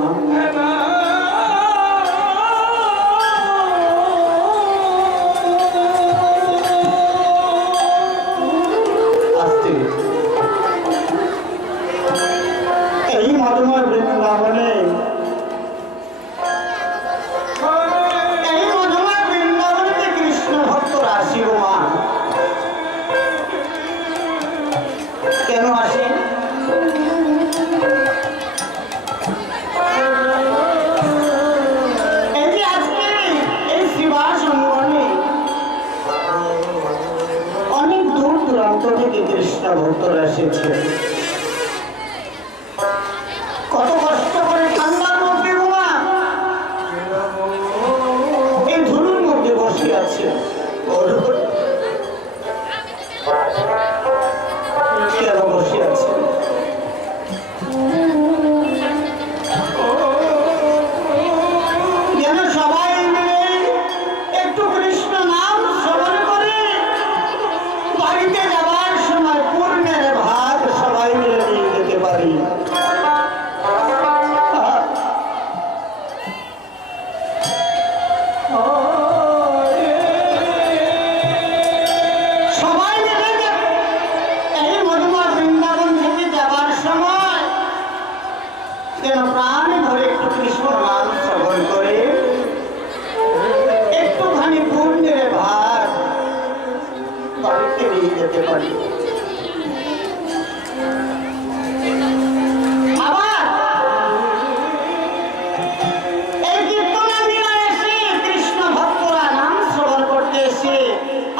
아.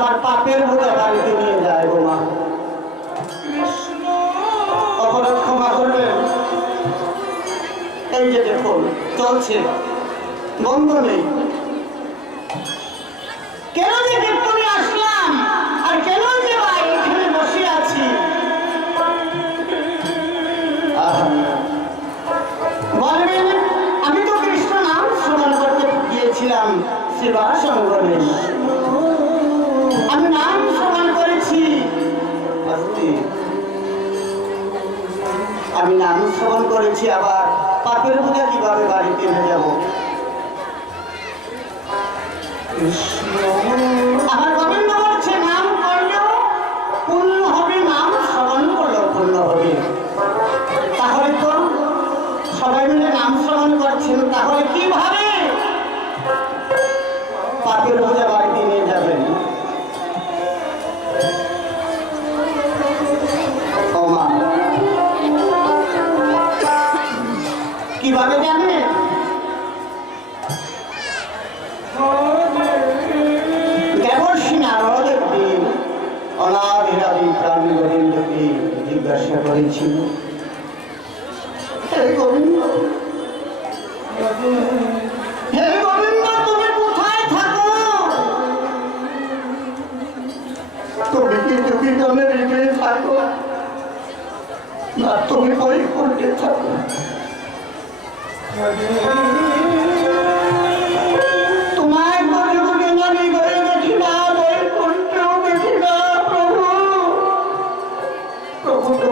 আমার পাপের মতো বাড়িতে নিয়ে যায় বোমা অপরাধ ক্ষমা করবেন? এই যে দেখুন, চলছে। বন্ধ নেই। কেন আসলাম? আর কেন বসে আছি? বলবেন, আমি তো কৃষ্ণ নাম স্মরণ করতে গিয়েছিলাম শিবাস আমি নাম শ্রবণ করেছি আবার পাপের বোঝা কীভাবে বাড়িতে এনে যাব? কৃষ্ণ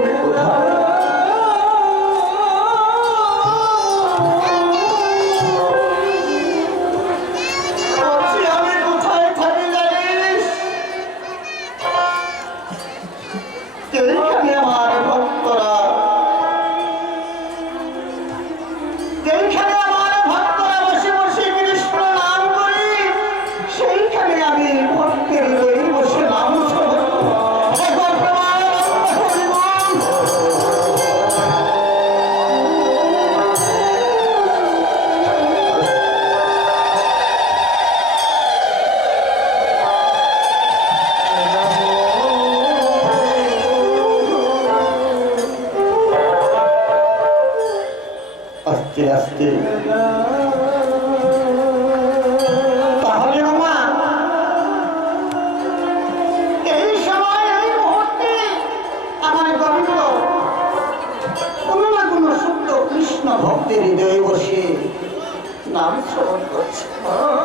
Oh, 안 좋은 거지. 어.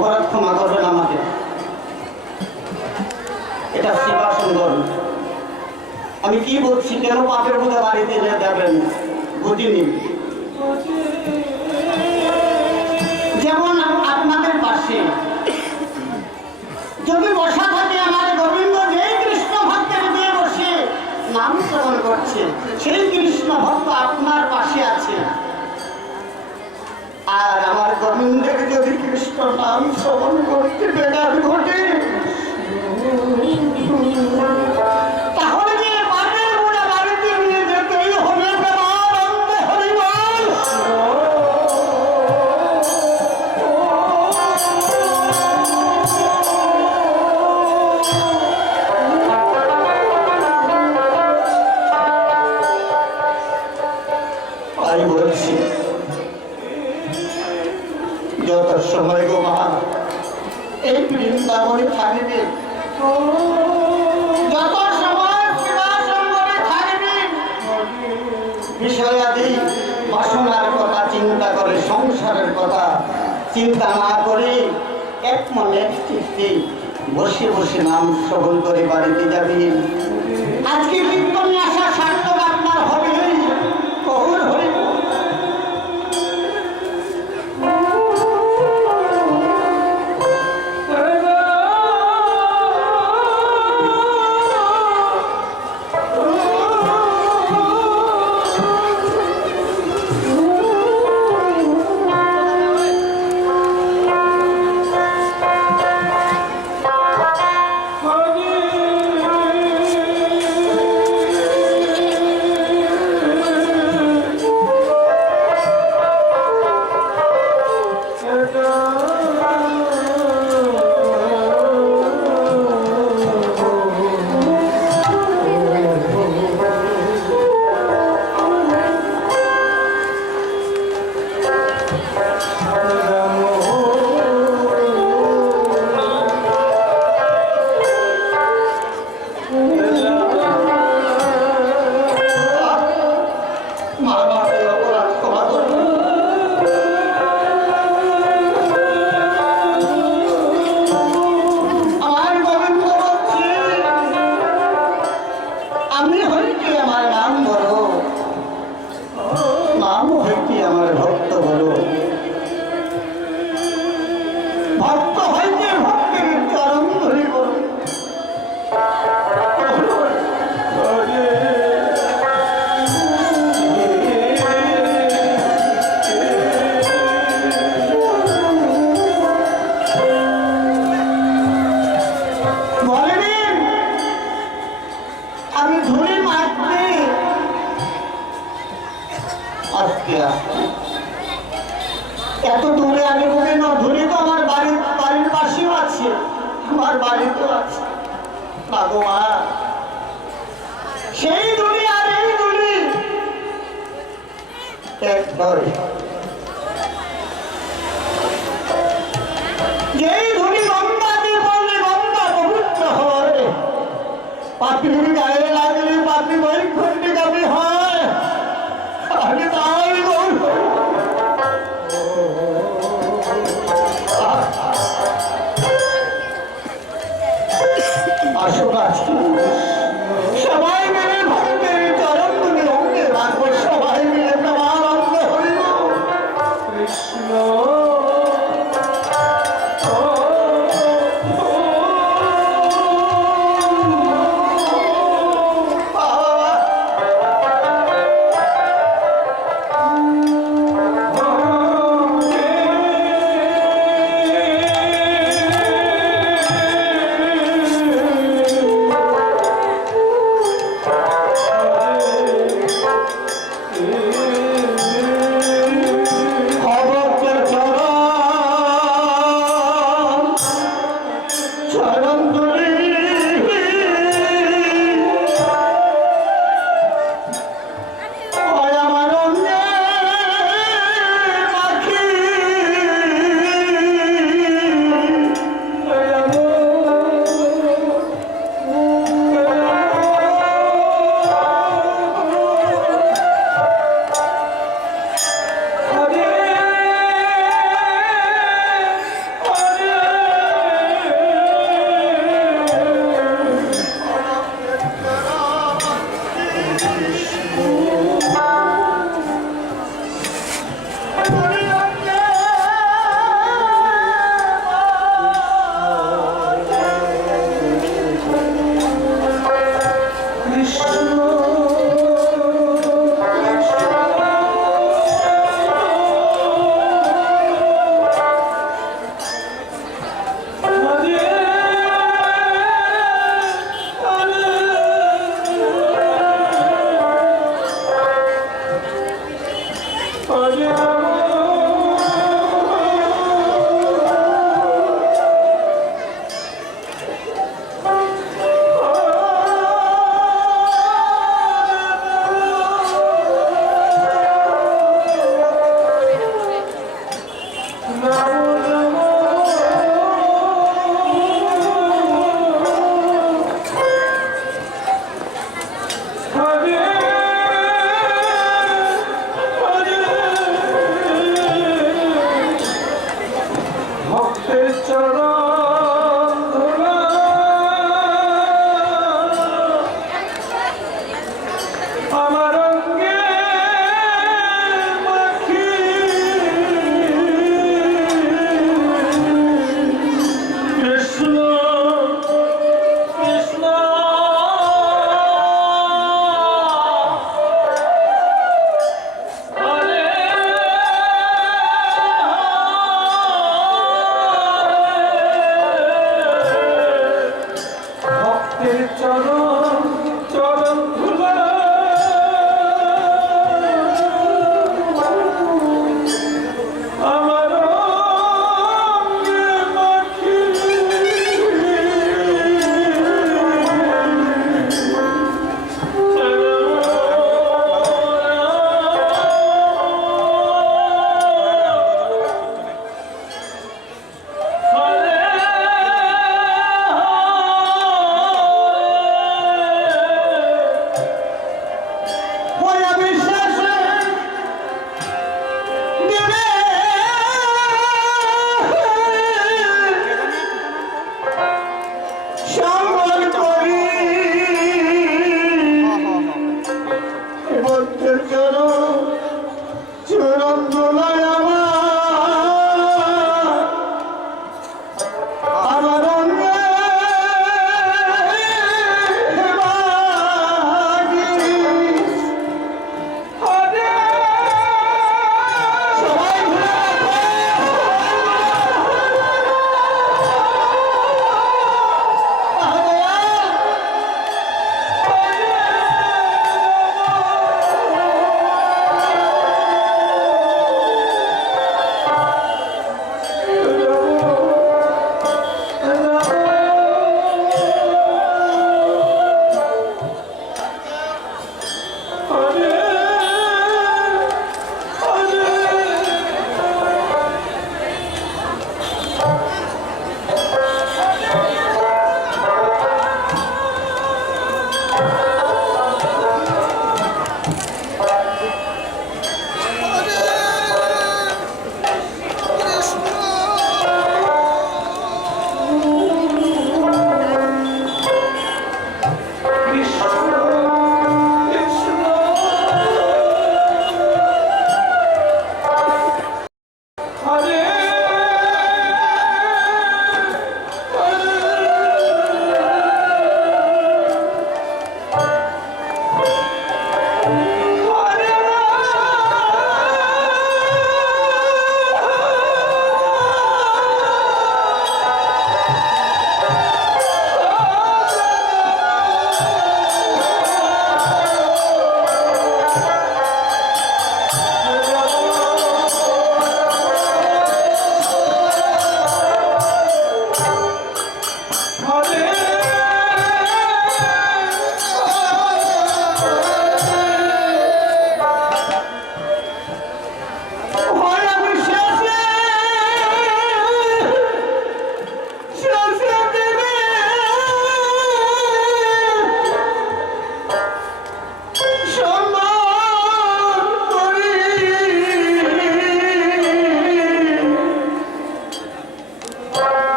অপরাধ ক্ষমা করবেন আমাকে। এটা সেবা সুন্দর আমি কি বলছি কেন পাপের মধ্যে বাড়িতে যাবেন বুঝিনি। যেমন আপনাদের পাশে যদি বসা থাকে আমার গোবিন্দ যে কৃষ্ণ ভক্তের দিয়ে বসে নাম শ্রবণ করছে, সেই কৃষ্ণ ভক্ত আপনার পাশে আছে আর আমার গোবিন্দের যদি কৃষ্ণ নাম শ্রবণ করতে বেড়ার ঘটে তাহলে যে যত সময় গো মা। এই বৃন্দাবনে থাকবে। যত সময় সেবাসঙ্গনে থাকবে, বিষয়াদি বাসনার কথা, চিন্তা করে, সংসারের কথা চিন্তা না করে এক মনে বসে বসে নাম শ্রবণ করে বাড়িতে যাবে। আজকে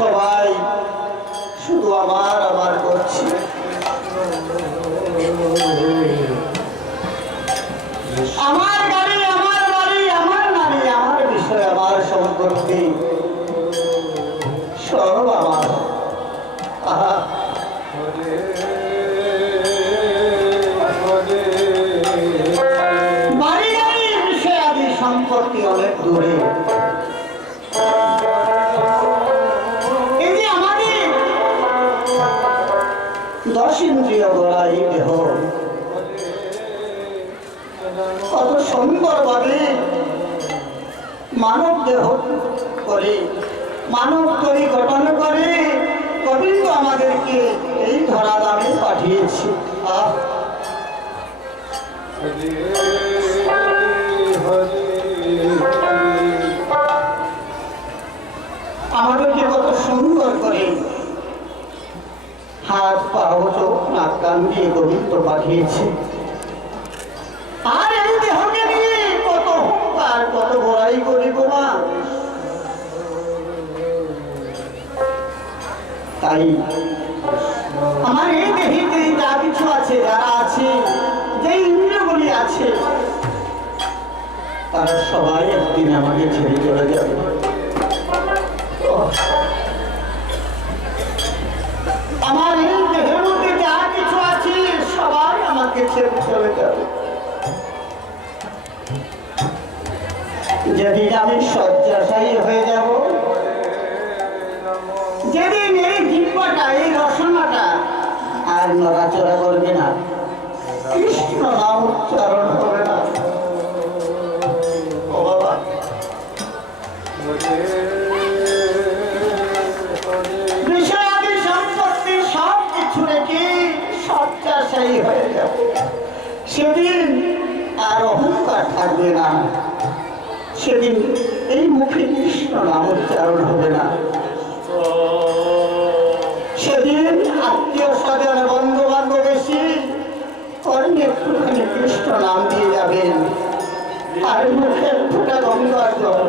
সবাই, শুধু আমার আমার করছি। আমার নারী আমার বাড়ি, আমার নারী, আমার বিষয়ে, আমার সম্পর্কে করে মানব তৈরি গঠন করে কবি তো আমাদেরকে এই ধরাধামে পাঠিয়েছে। আমাদেরকে কত সুন্দর করে হাত পাহ চোখ নাক কান দিয়ে গোবিন্দ পাঠিয়েছে। আর এই দেহকে নিয়ে কত আর কত বড়াই করি তাই। আমার এই দেহিতে যা কিছু আছে, যারা আছে যে ইন্দ্রিয়গুলি আছে, তারা সবাই একদিন আমাকে ছেড়ে চলে যাবে। আমার এই দেহের মধ্যে যা কিছু আছে, সবাই আমাকে ছেড়ে চলে যাবে। যেদিন আমি শয্যাশায়ী হয়ে যাব আর নড়াচড়া করবে না। কৃষ্ণ নাম উচ্চারণ হবে না। সব সেদিন থাকবে না। সেদিন এই মুখে কৃষ্ণ নাম উচ্চারণ হবে না। নাম দিয়ে যাবেন। আর মুখের ফুটা গঙ্গার জল